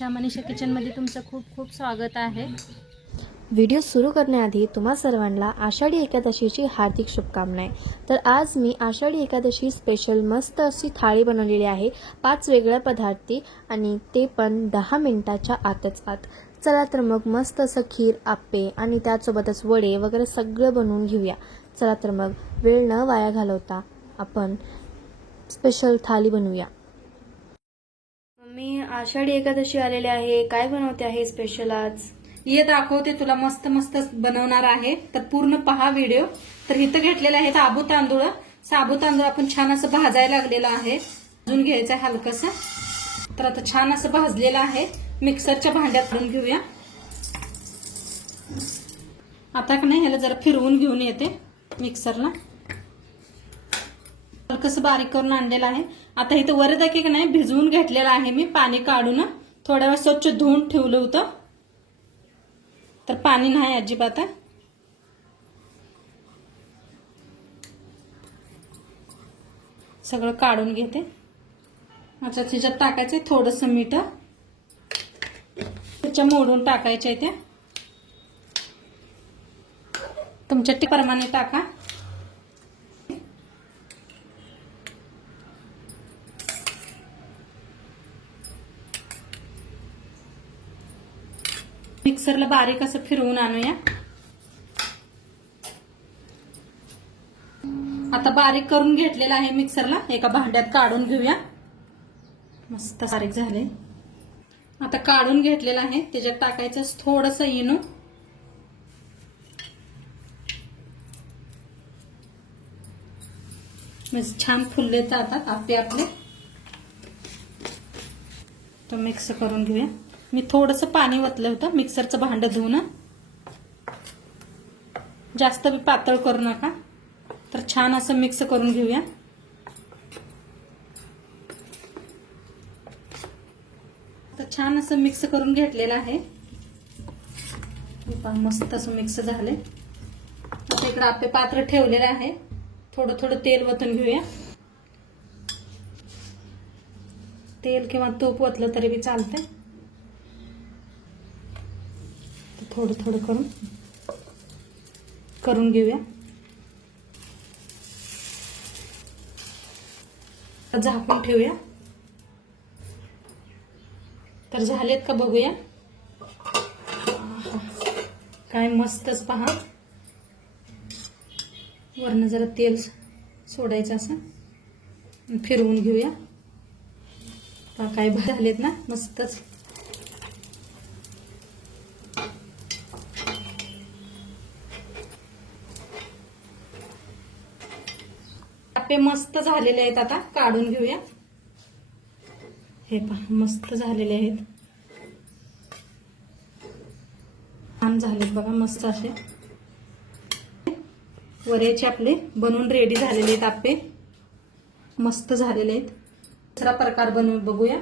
मनीषा किचनमध्ये तुमचं खूप खूप स्वागत आहे। व्हिडिओ सुरू करण्याआधी तुम्हा सर्वांना आषाढी एकादशीची हार्दिक शुभकामनाएं। तर आज मी आषाढी एकादशी स्पेशल मस्त अशी थाळी बनवलेली आहे, 5 वेगळ्या पदार्थी आणि ते पण 10 मिनिटाच्या आतच आत। चला तर मग मस्त असं खीर, आप्पे आणि त्यासोबतच वडे वगैरे सगळं बनवून घेऊया। चला तर मग वेळ न वाया घालवता आपण स्पेशल थाळी बनवूया। मी आषाढी एकादशी आलेली आहे, काय बनवते आहे स्पेशल आज ये दाखवते तुला, मस्त मस्त बनवणार आहे, तर पूर्ण पहा व्हिडिओ। तर इथं घेतलेलं आहे साबू तांदूळ आपण छान असं भाजायला लागलेलं आहे, भाजून घ्यायचं आहे हलकसं। तर आता छान असं भाजलेलं आहे, मिक्सरच्या भांड्यात काढून घेऊया। आता का नाही ह्याला जरा फिरवून घेऊन येते मिक्सरला, हलकसं बारीक करून आणलेलं आहे। आता इथं वरदा की नाही भिजवून घेतलेलं आहे मी, पाणी काढून थोडा वेळ स्वच्छ धुवून ठेवलं होतं, तर पाणी नाही अजिबात। सगळं काढून घेते। अच्छा, त्याच्यात टाकायचंय थोडंसं मीठ, त्याच्या मोडून टाकायच्या त्या, तुमच्या प्रमाणे टाका। मिक्सरला बारीक असं फिरवून आणूया। आता बारीक करून घेतलेला आहे मिक्सरला, एका भांड्यात काढून घेऊया। मस्त बारीक झाले, आता काढून घेतलेला आहे, त्याच्यात टाकायचं थोडंसं इनो, म्हणजे छान फुलले जातात आपले आपले। तर मिक्स करून घेऊया। मी थोडंसं पाणी ओतलं होतं मिक्सरचं भांडं धुवून, जास्त पातळ करू नका। तर छान असं मिक्स करून घेऊया। तर छान असं मिक्स करून घेतलेलं आहे, मस्त असं मिक्स झाले। आता इकडे आपले पात्र ठेवलेलं आहे, थोडं थोडं तेल वतून घेऊया। तेल किंवा तूप वतलं तरी बी चालतंय, थोडं थोडं करून घेऊया। झाकून ठेवूया। तर झालेत का बघूया। काय मस्तच पहा, वरनं जरा तेल सोडायचं असं, फिरवून घेऊया। काय झालेत ना मस्तच। आपले मस्त झालेले आहेत, आता काढून घेऊया। हे पहा मस्त झालेले आहेत, छान झालेत बघा, मस्त असे वड्याचे आपले बनवून रेडी झालेले आहेत। आप्पे मस्त झालेले आहेत। दुसरा प्रकार बनवून बघूया।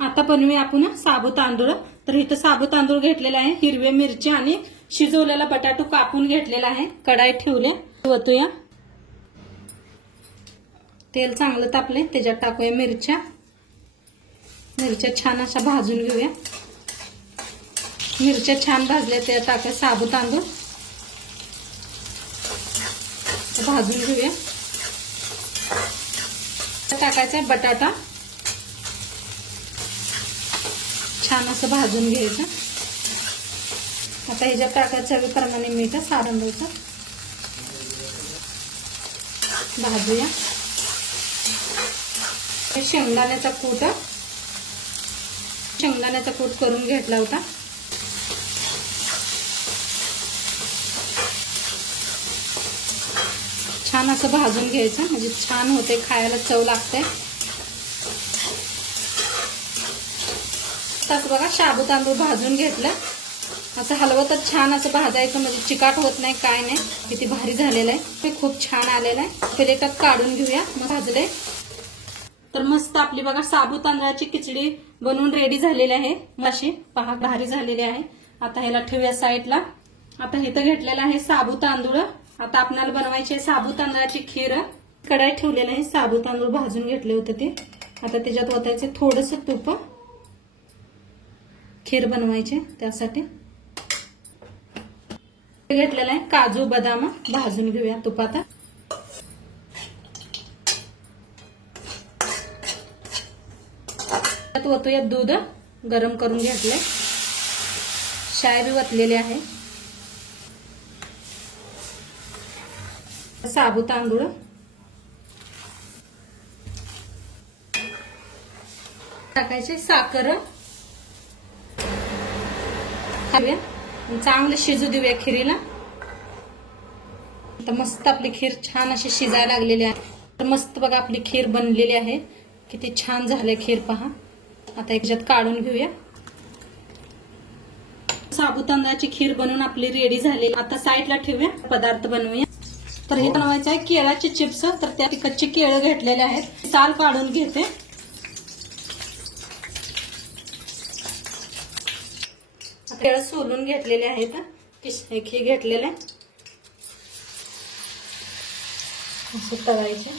आता बनवूया आपण साबू तांदूळ। तर इथं साबू तांदूळ घेतलेला आहे, हिरव्या मिरची आणि शिजवलेला बटाटू कापून घेतलेला आहे, कढाई ठेवले, वतूया। तेल चांगलं तापले, त्याच्यात टाकूया मिरच्या छान अशा भाजून घेऊया। मिरच्या छान भाजल्या, त्यात टाकूया साबू तांदूळ, भाजून घेऊया। टाकायचा बटाटा, छान असं भाजून घ्यायचं। आता ह्याच्यात टाकायचं चवीप्रमाणे मीठ, सारण द्यायचं, भाजूया। शेंगदाण्याचा कूट करून घेतला होता, छान असं भाजून घ्यायचं, म्हणजे छान होते, खायला चव लागते। तसं बघा साबू तांदूळ भाजून घेतलं, असं हलवतच छान असं भाजायचं, म्हणजे चिकाट होत नाही, काय नाही। किती भारी झालेलं आहे, ते खूप छान आलेलं आहे। प्लेटात काढून घेऊया, मग भाजले। तर मस्त आपली बघा साबू तांदळाची खिचडी बनवून रेडी झालेली आहे, अशी पहा भारी झालेली आहे। आता ह्याला ठेवूया साईडला। आता इथं घेतलेला आहे साबू तांदूळ, आता आपल्याला बनवायची साबू तांदळाची खीर। कढाई ठेवलेलं आहे, साबू तांदूळ भाजून घेतले होते ते, आता त्याच्यात ओतायचे थोडंसं तूप, खीर बनवायची त्यासाठी घेतलेला आहे काजू बदाम भाजून घेऊया तुपात. त्यात ओतूया दूध गरम करून घेतलंय. शाय बी वतलेली आहे. साबू तांदूळ टाकायचे. साखर खाऊया. चांगलं शिजू देऊया खिरीला. तर मस्त आपली खीर छान अशी शिजायला लागलेली आहे. तर मस्त बघा आपली खीर बनलेली आहे. किती छान झाले खीर पहा. आता एकच्यात काढून घेऊया. साबू तांदळाची खीर बनवून आपली रेडी झाली. आता साईडला ठेवूया. पदार्थ बनवूया. तर हे बनवायचं आहे केळाचे चिप्स. तर त्या कच्चे केळं घेतलेले आहेत. साल काढून घेते. केळं सोलून घेतलेले आहेत. एक हे घेतलेले असं तळायचे.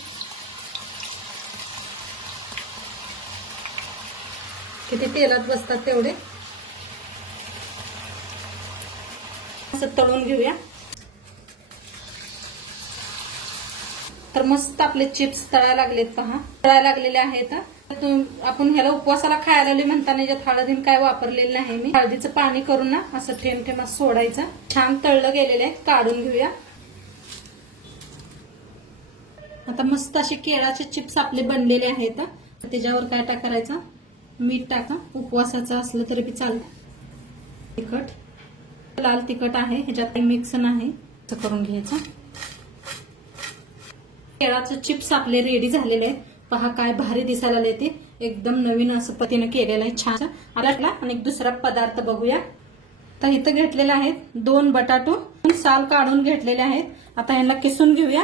किती तेलात बसतात तेवढे असं तळून घेऊया. तर मस्त आपले चिप्स तळायला लागलेत पहा. तळायला लागलेले आहेत. आपण ह्याला उपवासाला खायला म्हणताना याच्यात हळदीन काय वापरलेलं नाही मी. हळदीचं पाणी करून ना असं थेंब थेंब सोडायचं. छान तळलं गेलेलं आहे. काढून घेऊया. आता मस्त असे केळाचे चिप्स आपले बनलेले आहेत. त्याच्यावर काय टाकायचं मीठ टाका. उपवासाचं असलं तरी बी चालतं. तिखट लाल तिखट आहे ह्याच्यात मिक्स नाही. असं करून घ्यायचं. केळाचं चिप्स आपले रेडी झालेले आहेत. पहा काय भारी दिसायला येते. एकदम नवीन असं पतीने केलेलं आहे छान. आला आणि एक दुसरा पदार्थ बघूया. तर इथं घेतलेले आहेत 2 बटाटो. साल काढून घेतलेले आहेत. आता यांना किसून घेऊया.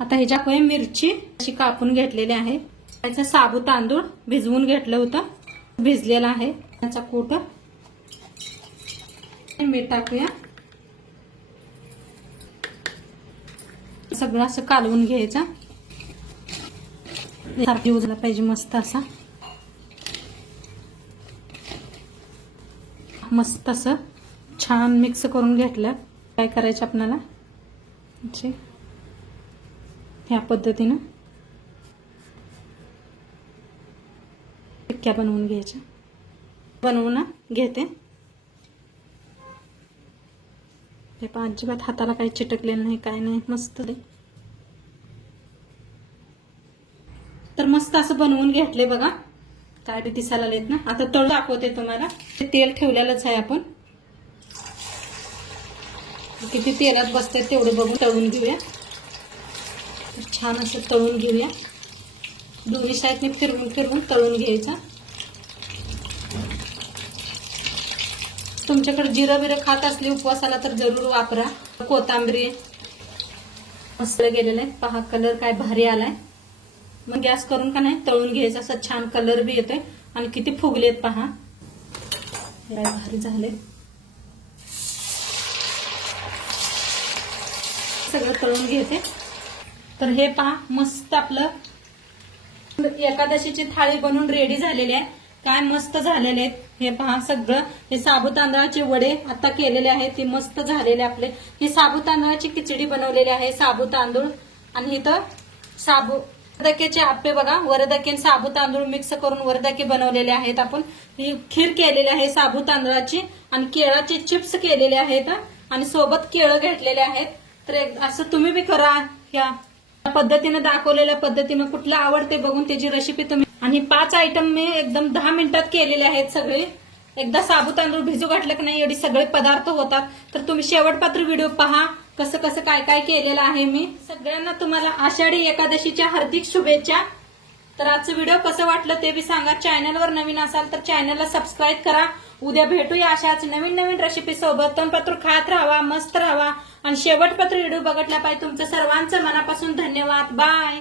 आता ह्याच्याकडे मिरची अशी कापून घेतलेली आहे. त्याचा साबू तांदूळ भिजवून घेतलं होतं. भिजलेला आहे. त्याचा कूट मीठ टाकूया. सगळं असं कालवून घ्यायचं. सारखी उजला पाहिजे मस्त असा. मस्त असं छान मिक्स करून घेतलं. काय करायचं आपल्याला ह्या पद्धतीनं टिक्क्या बनवून घ्यायच्या. बनवून घेते. हे पण अजिबात हाताला काही चिटकलेलं नाही काय नाही. मस्त तर मस्त असं बनवून घेतले बघा. काय बी दिसायला येत ना. आता तळून दाखवते तुम्हाला. तेल ठेवलेलंच आहे आपण. किती तेलात बसते तेवढे बघून तळून घेऊया. छान असं तळून घेऊया. दोन्ही साईडने फिरवून फिरवून तळून घ्यायचा. तुमच्याकडे जिरं बिरं खात असले उपवासाला तर जरूर वापरा. कोथिंबीर मस्त गेलेलं आहे पहा. कलर काय भारी आलाय. मग गॅस करून का नाही तळून घ्यायचं. असं छान कलर बी येतोय. आणि किती फुगलेत पहा. काय भारी झाले. सगळं तळून घेते. तर हे पहा मस्त आपलं एकादशीची थाळी बनवून रेडी झालेली आहे. काय मस्त झालेले आहेत. हे पहा सगळं. हे साबू तांदळाचे वडे आता केलेले आहेत. ते मस्त झालेले आपले. ही साबू तांदळाची खिचडी बनवलेली आहे. साबू तांदूळ आणि इथं साबू वरदक्याचे आप्पे बघा. वरदके साबू तांदूळ मिक्स करून वरदके बनवलेले आहेत. आपण ही खीर केलेली आहे साबू तांदळाची. आणि केळाचे चिप्स केलेले आहेत. आणि सोबत केळं घेतलेले आहेत. तर असं तुम्ही बी करा. ह्या पद्धतीने दाखवलेल्या पद्धतीने कुठलं आवडते बघून त्याची रेसिपी तुम्ही. आणि 5 आयटम मी एकदम 10 मिनिटात केलेले आहेत सगळे. एकदा साबू तांदूळ भिजू घातलं की नाही एवढे सगळे पदार्थ होतात. तर तुम्ही शेवटपात्र व्हिडिओ पहा. कसं कसं काय काय केलेलं आहे मी. सगळ्यांना तुम्हाला आषाढी एकादशीच्या हार्दिक शुभेच्छा. तर आजचं व्हिडिओ कसं वाटलं ते बी सांगा. चॅनलवर नवीन असाल तर चॅनलला सबस्क्राईब करा. उद्या भेटूया अशाच नवीन नवीन रेसिपी सोबत. तोंडपत्र खात राहावा. मस्त राहावा. आणि शेवटपत्र व्हिडिओ बघितला पाहिजे. तुमचं सर्वांचं मनापासून धन्यवाद. बाय.